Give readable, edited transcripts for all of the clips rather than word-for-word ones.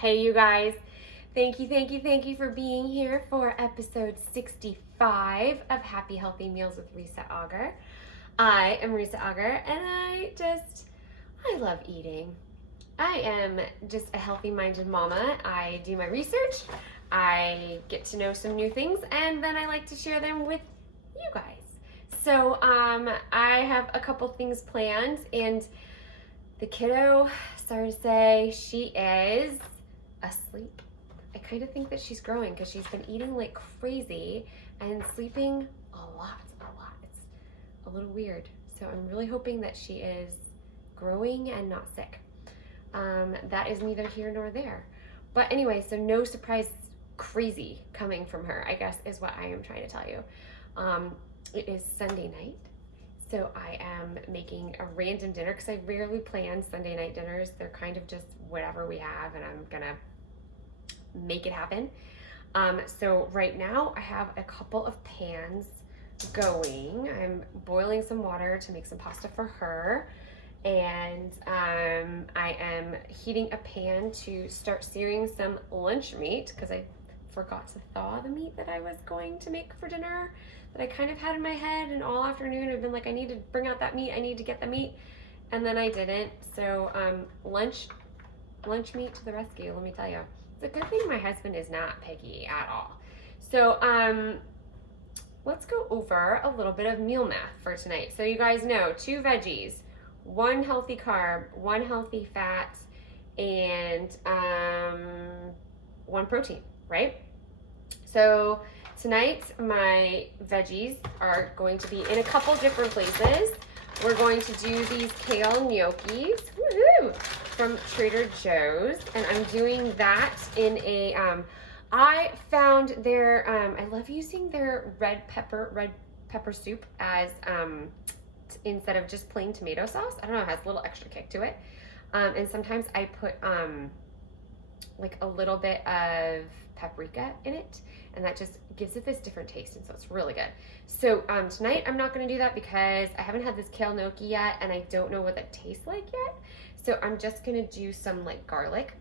Hey, you guys. Thank you for being here for episode 65 of Happy Healthy Meals with Risa Auger. I am Risa Auger, and I love eating. I am just a healthy-minded mama. I do my research, I get to know some new things, and then I like to share them with you guys. So I have a couple things planned, and the kiddo, sorry to say, she is asleep. I kind of think that she's growing because she's been eating like crazy and sleeping a lot. It's a little weird. So I'm really hoping that she is growing and not sick. That is neither here nor there. But anyway, so no surprise crazy coming from her, I guess is what I am trying to tell you. It is Sunday night. So I am making a random dinner because I rarely plan Sunday night dinners. They're kind of just whatever we have, and I'm gonna make it happen. So right now I have a couple of pans going. I'm boiling some water to make some pasta for her, and I am heating a pan to start searing some lunch meat because I forgot to thaw the meat that I was going to make for dinner that I kind of had in my head, and all afternoon I've been like, I need to bring out that meat, I need to get the meat, and then I didn't. So lunch meat to the rescue, let me tell you. It's a good thing my husband is not picky at all. So let's go over a little bit of meal math for tonight. So you guys know 2 veggies, 1 healthy carb, 1 healthy fat, and 1 protein, right? So tonight my veggies are going to be in a couple different places. We're going to do these kale gnocchis, woohoo, from Trader Joe's, and I'm doing that in a, I found their, I love using their red pepper soup as, instead of just plain tomato sauce. I don't know, it has a little extra kick to it. And sometimes I put like a little bit of paprika in it, and that just gives it this different taste, and so it's really good. So tonight I'm not going to do that because I haven't had this kale gnocchi yet, and I don't know what that tastes like yet. So I'm just going to do some like garlic,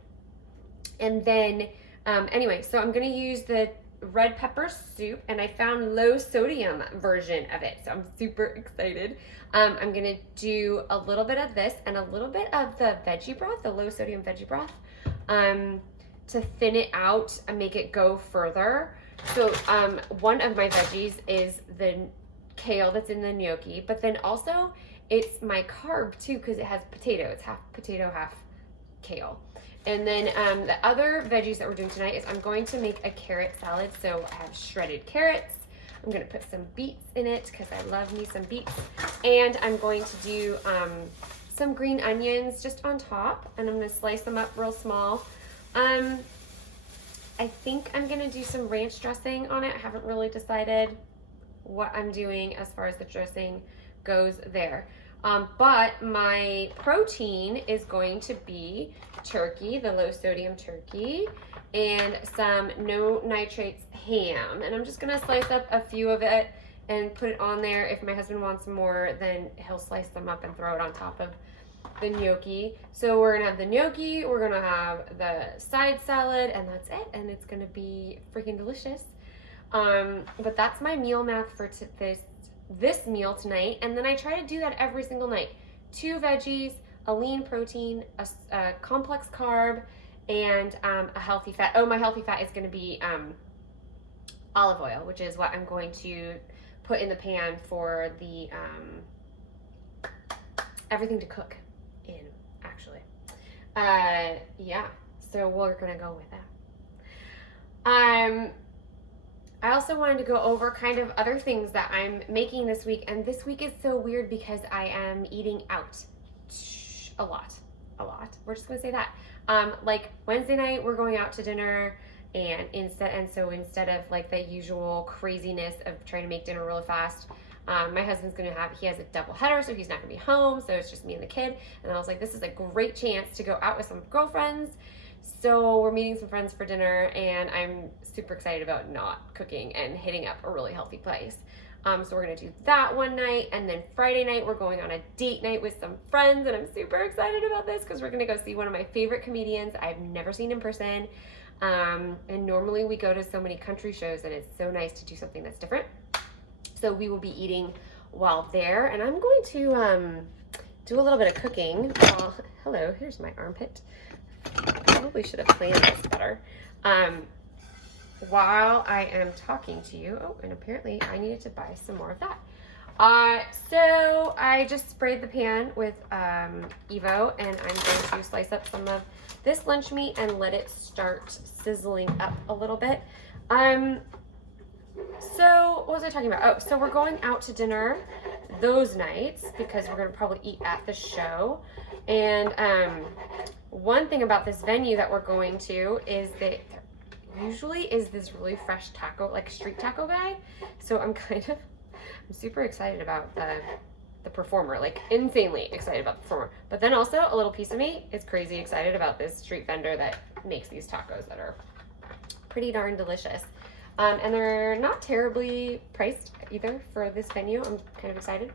and then anyway, so I'm going to use the red pepper soup, and I found low sodium version of it, so I'm super excited. I'm going to do a little bit of this and a little bit of the veggie broth, the low sodium veggie broth, to thin it out and make it go further. So one of my veggies is the kale that's in the gnocchi, but then also it's my carb too because it has potato. It's half potato, half kale. And then the other veggies that we're doing tonight is I'm going to make a carrot salad. So I have shredded carrots. I'm going to put some beets in it because I love me some beets. And I'm going to do some green onions just on top, and I'm going to slice them up real small. I think I'm going to do some ranch dressing on it. I haven't really decided what I'm doing as far as the dressing goes there. But my protein is going to be turkey, the low sodium turkey, and some no nitrates ham. And I'm just going to slice up a few of it and put it on there. If my husband wants more, then he'll slice them up and throw it on top of the gnocchi. So we're gonna have the gnocchi, we're gonna have the side salad, and that's it, and it's gonna be freaking delicious. But that's my meal math for this meal tonight, and then I try to do that every single night. 2 veggies, a lean protein, a complex carb, and a healthy fat. Oh, my healthy fat is gonna be olive oil, which is what I'm going to put in the pan for the everything to cook in, actually. Yeah, so we're gonna go with that. I also wanted to go over kind of other things that I'm making this week, and this week is so weird because I am eating out a lot. We're just gonna say that. Like Wednesday night we're going out to dinner, and instead of like the usual craziness of trying to make dinner really fast, my husband's he has a double header, so he's not gonna be home, so it's just me and the kid. And I was like, this is a great chance to go out with some girlfriends. So we're meeting some friends for dinner, and I'm super excited about not cooking and hitting up a really healthy place. So we're gonna do that one night, and then Friday night we're going on a date night with some friends, and I'm super excited about this because we're gonna go see one of my favorite comedians I've never seen in person. And normally we go to so many country shows, and it's so nice to do something that's different. So we will be eating while there, and I'm going to do a little bit of cooking. Hello, here's my armpit. Probably should have planned this better. While I am talking to you. Oh, and apparently I needed to buy some more of that. So I just sprayed the pan with Evo, and I'm going to slice up some of this lunch meat and let it start sizzling up a little bit. So what was I talking about? Oh, so we're going out to dinner those nights because we're going to probably eat at the show. And one thing about this venue that we're going to is that usually is this really fresh taco, like street taco guy. So I'm super excited about the performer, like insanely excited about the performer. But then also a little piece of me is crazy excited about this street vendor that makes these tacos that are pretty darn delicious. And they're not terribly priced either for this venue. I'm kind of excited.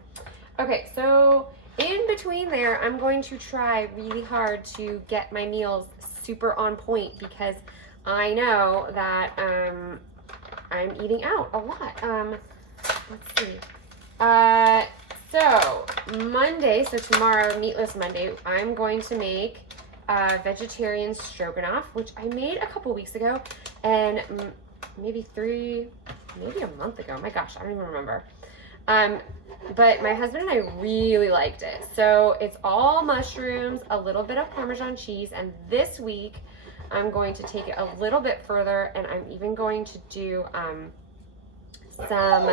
Okay, so in between there, I'm going to try really hard to get my meals super on point because I know that I'm eating out a lot. Let's see. So Monday, so tomorrow, Meatless Monday, I'm going to make vegetarian stroganoff, which I made a couple weeks ago, and maybe a month ago. My gosh, I don't even remember. But my husband and I really liked it. So it's all mushrooms, a little bit of Parmesan cheese, and this week I'm going to take it a little bit further, and I'm even going to do some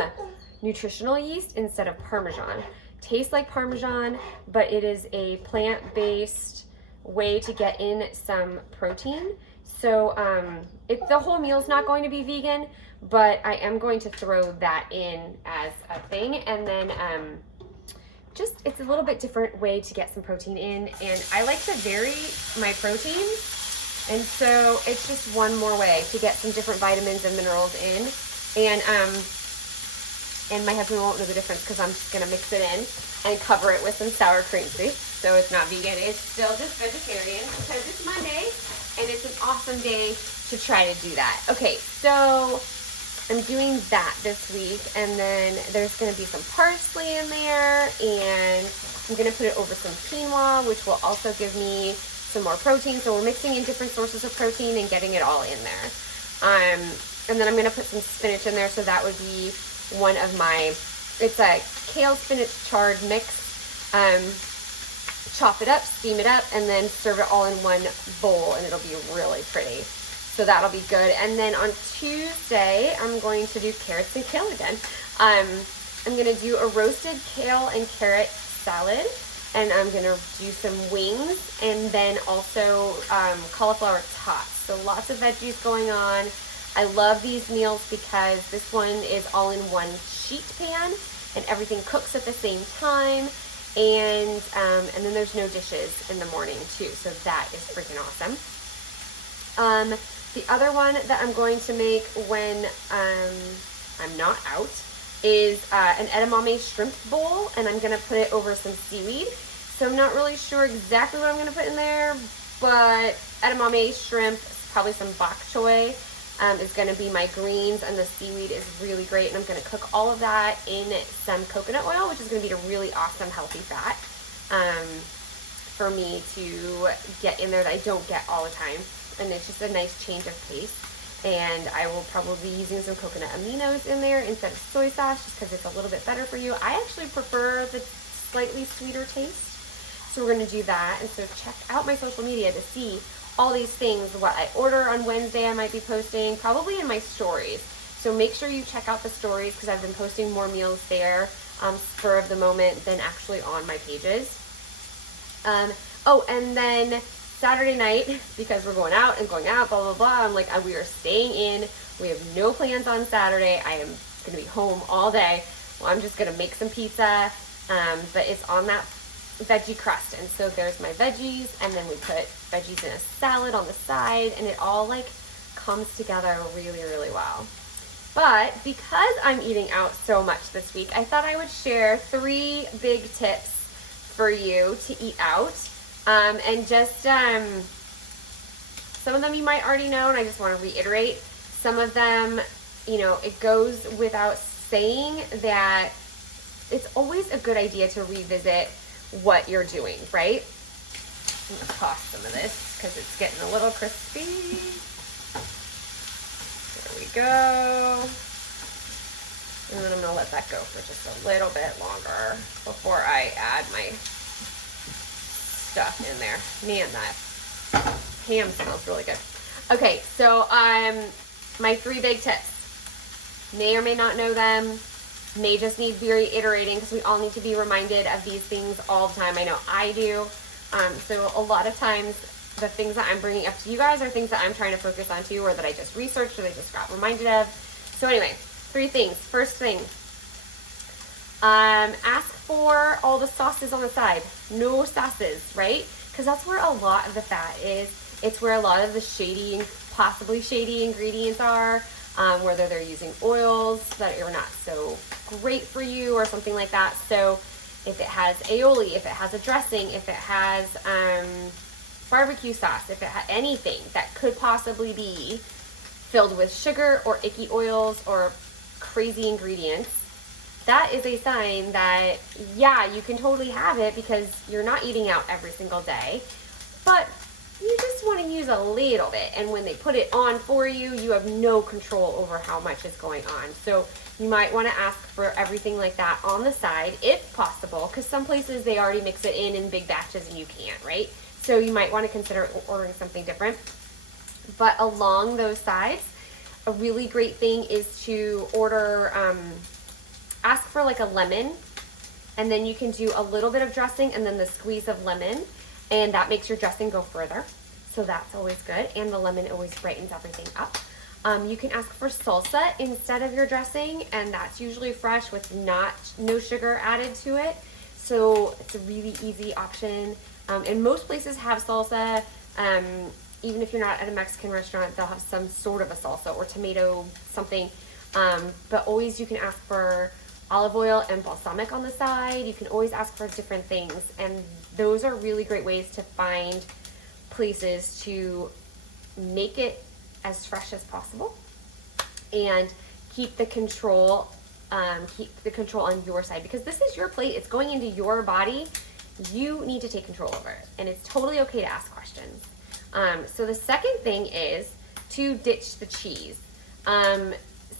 nutritional yeast instead of Parmesan. Tastes like Parmesan, but it is a plant-based way to get in some protein. So the whole meal's not going to be vegan, but I am going to throw that in as a thing. And then it's a little bit different way to get some protein in. And I like to vary my protein. And so it's just one more way to get some different vitamins and minerals in. And my husband won't know the difference because I'm just going to mix it in and cover it with some sour cream soup. So it's not vegan. It's still just vegetarian because it's Monday and it's an awesome day to try to do that. Okay, so I'm doing that this week, and then there's going to be some parsley in there, and I'm going to put it over some quinoa, which will also give me some more protein. So we're mixing in different sources of protein and getting it all in there. And then I'm going to put some spinach in there, so that would be one of my, it's a kale spinach chard mix. Chop it up, steam it up, and then serve it all in one bowl, and it'll be really pretty. So that'll be good. And then on Tuesday, I'm going to do carrots and kale again. I'm going to do a roasted kale and carrot salad, and I'm going to do some wings, and then also cauliflower tots. So lots of veggies going on. I love these meals because this one is all in one sheet pan, and everything cooks at the same time. And then there's no dishes in the morning too, so that is freaking awesome. The other one that I'm going to make when I'm not out is an edamame shrimp bowl, and I'm going to put it over some seaweed. So I'm not really sure exactly what I'm going to put in there, but edamame shrimp, probably some bok choy is going to be my greens, and the seaweed is really great. And I'm going to cook all of that in some coconut oil, which is going to be a really awesome healthy fat for me to get in there that I don't get all the time. And it's just a nice change of pace. And I will probably be using some coconut aminos in there instead of soy sauce, just because it's a little bit better for you. I actually prefer the slightly sweeter taste. So we're going to do that. And so check out my social media to see all these things. What I order on Wednesday I might be posting, probably in my stories. So make sure you check out the stories, because I've been posting more meals there, spur of the moment, than actually on my pages. Oh, and then Saturday night, because we're going out, blah, blah, blah. I'm like, we are staying in. We have no plans on Saturday. I am going to be home all day. Well, I'm just going to make some pizza, but it's on that veggie crust. And so there's my veggies, and then we put veggies in a salad on the side, and it all like comes together really, really well. But because I'm eating out so much this week, I thought I would share 3 big tips for you to eat out. And just some of them you might already know, and I just want to reiterate. Some of them, you know, it goes without saying that it's always a good idea to revisit what you're doing, right? I'm going to toss some of this because it's getting a little crispy. There we go. And then I'm going to let that go for just a little bit longer before I add my stuff in there. Man, that ham smells really good. Okay, so my 3 big tips. May or may not know them. May just need reiterating because we all need to be reminded of these things all the time. I know I do. So a lot of times the things that I'm bringing up to you guys are things that I'm trying to focus on too, or that I just researched or I just got reminded of. So anyway, 3 things. First thing, ask for all the sauces on the side. No sauces, right? Because that's where a lot of the fat is. It's where a lot of the shady, possibly shady ingredients are, whether they're using oils that are not so great for you or something like that. So if it has aioli, if it has a dressing, if it has barbecue sauce, if it has anything that could possibly be filled with sugar or icky oils or crazy ingredients, that is a sign that, yeah, you can totally have it because you're not eating out every single day, but you just want to use a little bit. And when they put it on for you, you have no control over how much is going on. So you might want to ask for everything like that on the side, if possible, because some places they already mix it in big batches and you can't, right? So you might want to consider ordering something different. But along those sides, a really great thing is to order, ask for like a lemon, and then you can do a little bit of dressing and then the squeeze of lemon, and that makes your dressing go further. So that's always good, and the lemon always brightens everything up. You can ask for salsa instead of your dressing, and that's usually fresh with no sugar added to it. So it's a really easy option. And most places have salsa. Even if you're not at a Mexican restaurant, they'll have some sort of a salsa or tomato something. But always you can ask for olive oil and balsamic on the side. You can always ask for different things, and those are really great ways to find places to make it as fresh as possible and keep the control on your side, because this is your plate. It's going into your body. You need to take control over it, and it's totally okay to ask questions. So the second thing is to ditch the cheese.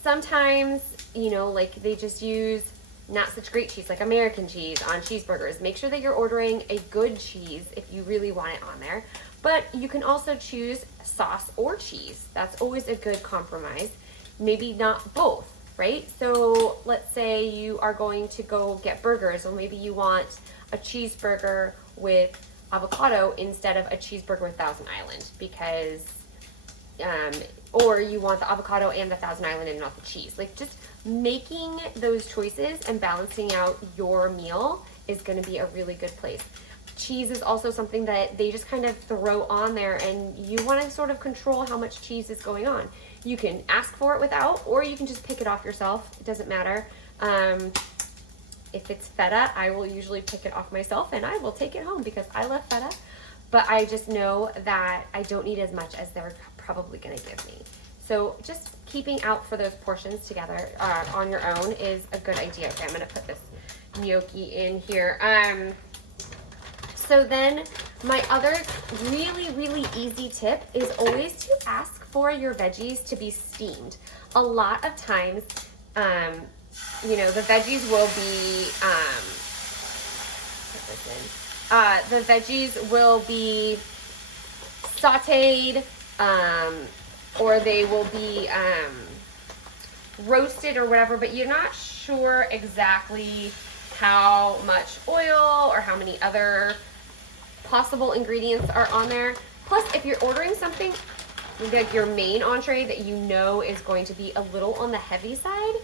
Sometimes, you know, like they just use not such great cheese, like American cheese on cheeseburgers. Make sure that you're ordering a good cheese if you really want it on there. But you can also choose sauce or cheese. That's always a good compromise. Maybe not both, right? So let's say you are going to go get burgers, or maybe you want a cheeseburger with avocado instead of a cheeseburger with Thousand Island, because or you want the avocado and the Thousand Island and not the cheese. Like, just making those choices and balancing out your meal is going to be a really good place. Cheese is also something that they just kind of throw on there, and you want to sort of control how much cheese is going on. You can ask for it without, or you can just pick it off yourself. It doesn't matter. If it's feta, I will usually pick it off myself, and I will take it home because I love feta. But I just know that I don't need as much as they're probably going to give me. So just keeping out for those portions together on your own is a good idea. Okay, I'm going to put this gnocchi in here. So then my other really, really easy tip is always to ask for your veggies to be steamed. A lot of times, you know, the veggies will be, the veggies will be sauteed, or they will be roasted or whatever, but you're not sure exactly how much oil or how many other possible ingredients are on there. Plus, if you're ordering something like your main entree that you know is going to be a little on the heavy side,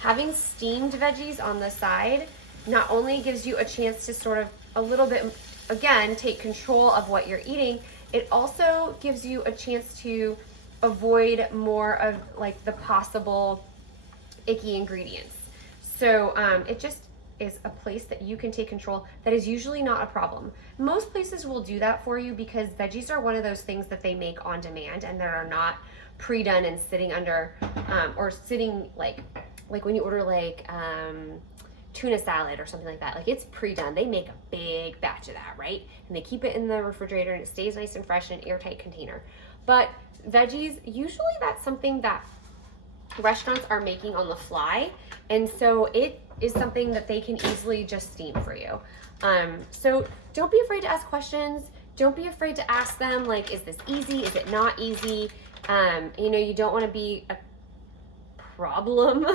having steamed veggies on the side not only gives you a chance to sort of a little bit, again, take control of what you're eating, it also gives you a chance to avoid more of like the possible icky ingredients. So it just is a place that you can take control that is usually not a problem. Most places will do that for you because veggies are one of those things that they make on demand and that are not pre-done and sitting under or sitting like when you order like tuna salad or something like that. Like it's pre-done. They make a big batch of that, right? And they keep it in the refrigerator and it stays nice and fresh in an airtight container. But veggies, usually that's something that restaurants are making on the fly. And so it is something that they can easily just steam for you. So don't be afraid to ask questions. Don't be afraid to ask them, like, is this easy? Is it not easy? You know, you don't want to be a problem.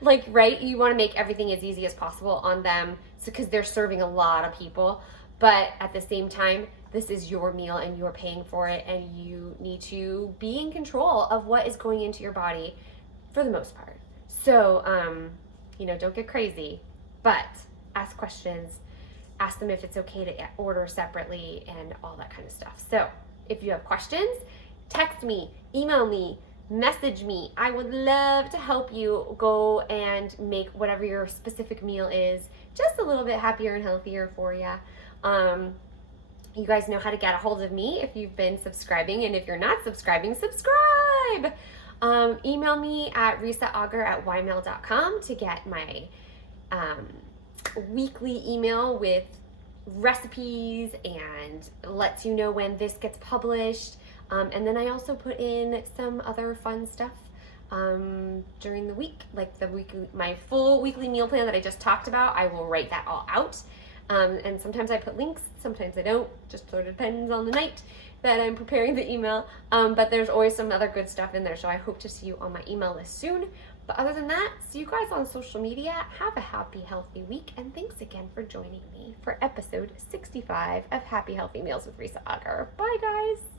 Like, right? You want to make everything as easy as possible on them because they're serving a lot of people. But at the same time, this is your meal and you're paying for it, and you need to be in control of what is going into your body for the most part. So, you know, don't get crazy, but ask questions, ask them if it's okay to order separately and all that kind of stuff. So if you have questions, text me, email me, message me. I would love to help you go and make whatever your specific meal is just a little bit happier and healthier for you. You guys know how to get a hold of me if you've been subscribing, and if you're not subscribing, subscribe. Email me at risaauger@ymail.com to get my weekly email with recipes and lets you know when this gets published. And then I also put in some other fun stuff during the week, like my full weekly meal plan that I just talked about. I will write that all out. And sometimes I put links, sometimes I don't, just sort of depends on the night that I'm preparing the email. But there's always some other good stuff in there, so I hope to see you on my email list soon. But other than that, see you guys on social media. Have a happy, healthy week, and thanks again for joining me for episode 65 of Happy Healthy Meals with Risa Auger. Bye, guys.